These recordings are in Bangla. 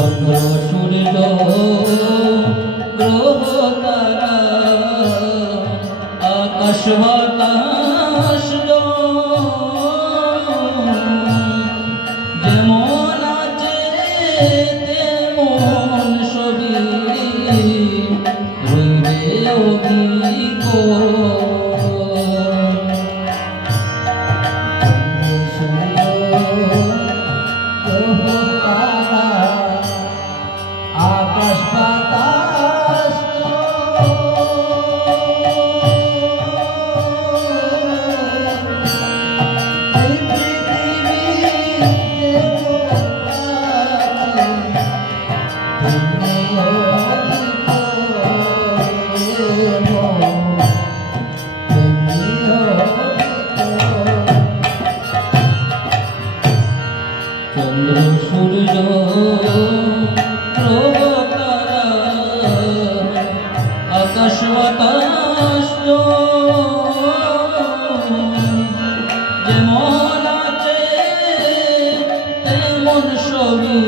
চন্দ্র সূর্য গ্রহ তারা আকাশবাণী শতস্ত যেমন আছে তেমন সবই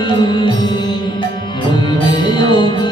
রইবে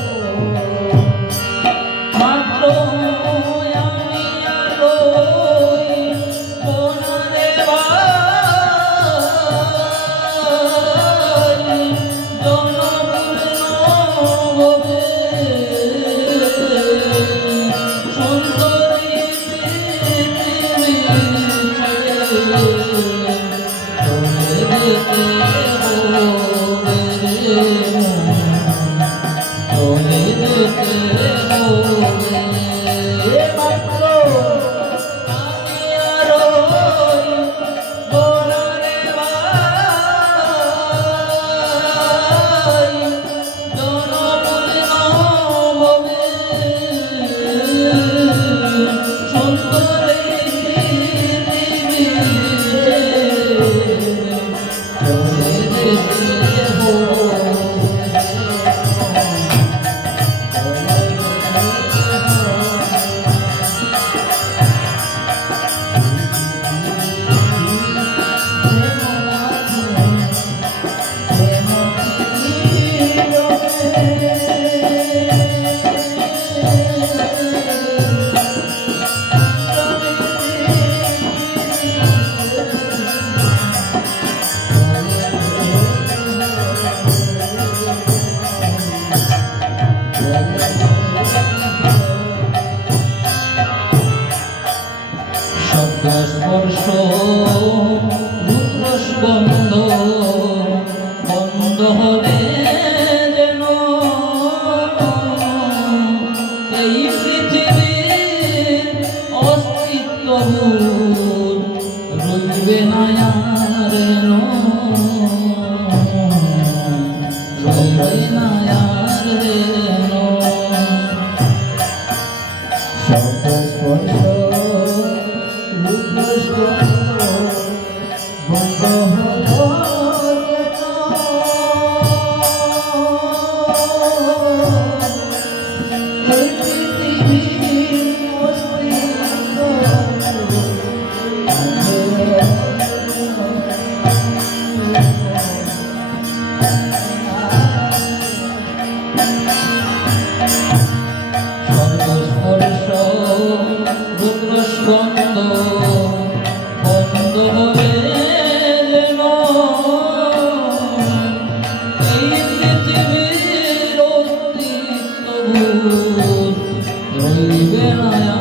you. the whole Ay, you ay,